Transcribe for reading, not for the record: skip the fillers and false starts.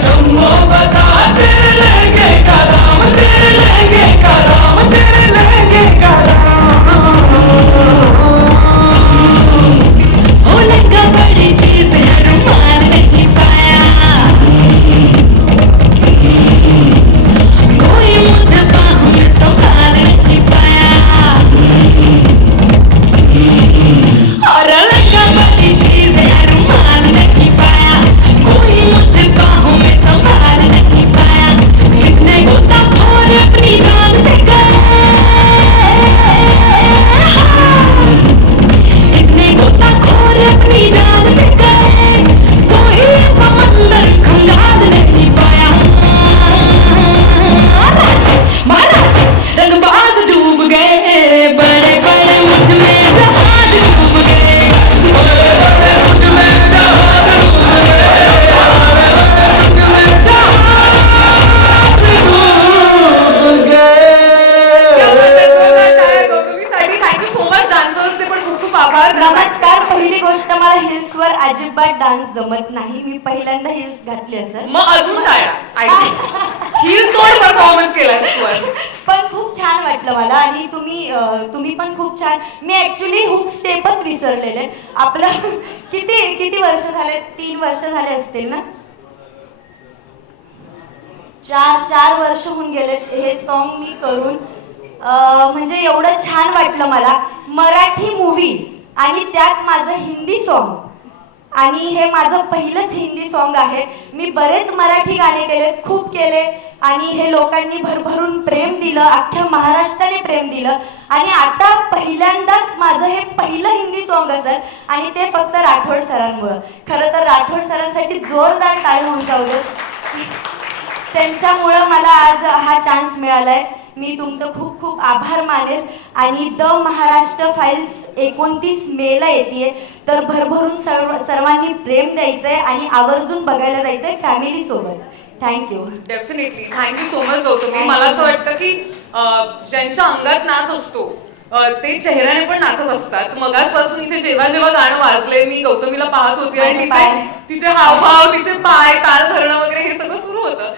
जम्मो बता तेरे लहंगे का दाम, तेरे लहंगे का दाम, तेरे लहंगे का दाम। हो लहंगा बड़ी चीज है, रुमाल नहीं पाया, कोई मुझे बाहों में संभाल नहीं पाया। और लहंगा बड़ी चीज है, रुमाल नहीं पाया, कोई मुझे बाहों में संभाल नहीं पाया। कितने गोताखोर अपनी जान से गए, कितने गोताखोर अपनी जान से गए, कोई समंदर खंगाल नहीं पाया। राजे महाराजे रंगबाज डूब गए, बड़े बड़े मुझ में जहाज डूब गए। थँक्यू सो मच डान्सर्सचे पण खूप खूप आभार. नमस्कार. पहिली गोष्ट, मला हिल्सवर अजिबात डान्स जमत नाही. मी पहिल्यांदा हिल्स घातली असेल. मग अजून टाळ्या. हिल तोड परफॉर्मन्स केलाय तू आज. पण खूप छान वाटलं मला. आणि तुम्ही पण खूप छान. मी ऍक्च्युली हुक स्टेपच विसरलेले. आपलं किती किती वर्ष झाले? 3 वर्ष झाले असतील ना. 4 वर्ष होऊन गेलेत हे सॉन्ग मी करून. म्हणजे एवढं छान वाटलं मला. मराठी मूवी आणि त्यात माझं हिंदी सॉन्ग, आणि हे माझं पहिलंच हिंदी सॉन्ग आहे. मी बरेच मराठी गाणे केलेत, खूप केले, आणि हे लोकांनी भरभरून प्रेम दिलं, अख्ख्या महाराष्ट्राने प्रेम दिलं. आणि आता पहिल्यांदाच माझं हे पहिलं हिंदी सॉन्ग असेल, आणि ते फक्त राठोड सरांमुळं. खरं तर राठोड सरांसाठी जोरदार टाळ्या होऊन जाऊ देत. त्यांच्यामुळं मला आज हा चान्स मिळालाय. मी तुमचं खूप खूप आभार मानेल. आणि द महाराष्ट्र फाईल्स 29 मेला येते, तर भरभरून सर्वांनी प्रेम द्यायचंय आणि आवर्जून बघायला जायचंय फॅमिली सोबत. Thank you. Definitely. Thank you so much Gautami. मला असं वाटतं की ज्यांच्या अंगात नाच असतो ते चेहऱ्याने पण नाचत असतात. मगाचपासून इथे जेव्हा जेव्हा गाणं वाजले, मी गौतमीला पाहत होती आणि तिचे हावभाव, तिचे पाय, ताल धरणं वगैरे हे सगळं सुरू होतं.